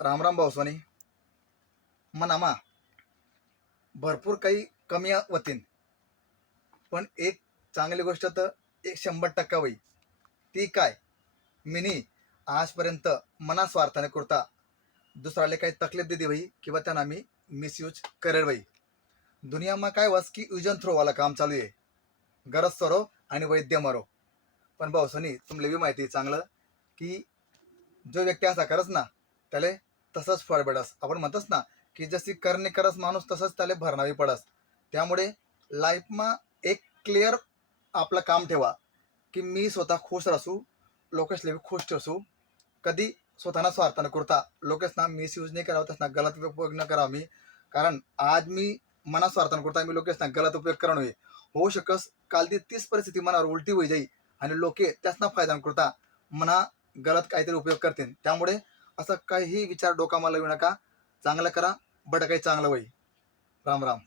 Ram Ram भाऊस्वानी. Manama भरपूर काही कमी होतीन, पण एक चांगली गोष्ट तर एक 100% होई. ती काय? मिनी आजपर्यंत मना स्वार्थाने करता दुसऱ्याला काही तकलीफ दिली होई किंवा त्यांना मी मिसयूज करेल बाई. दुनियामा काय वस की युजन थ्रो वाला काम चालू आहे. गरज सरो आणि वैद्य मरो. पण भाऊसनी तुमले बी माहिती आहे चांगलं की जो व्यक्ती असा करस ना त्याले तसंच फळ भेटस. आपण म्हणतस ना की जशी करणे करस माणूस तसंच त्याला भरणावी पडस. त्यामुळे लाईफमा एक क्लिअर आपलं काम ठेवा की मी स्वतः खुश असू, लोकेशले बी खुश ठेवू. कधी स्वतःना स्वार्थ न करता लोकेशना मिसयूज नाही करावं, तसना गलत उपयोग न करावा मी. कारण आज मी मना स्वार्थ न करता मी लोकेशना गलत उपयोग करणं होऊ शकस. काल ती तीच परिस्थिती मनावर उलटी होई जाई आणि लोके त्यासना फायदा न करता मना गलत काहीतरी उपयोग करतील. त्यामुळे असं काही विचार डोका मला येऊ नका. चांगलं करा, बट काही चांगलं होई. राम राम.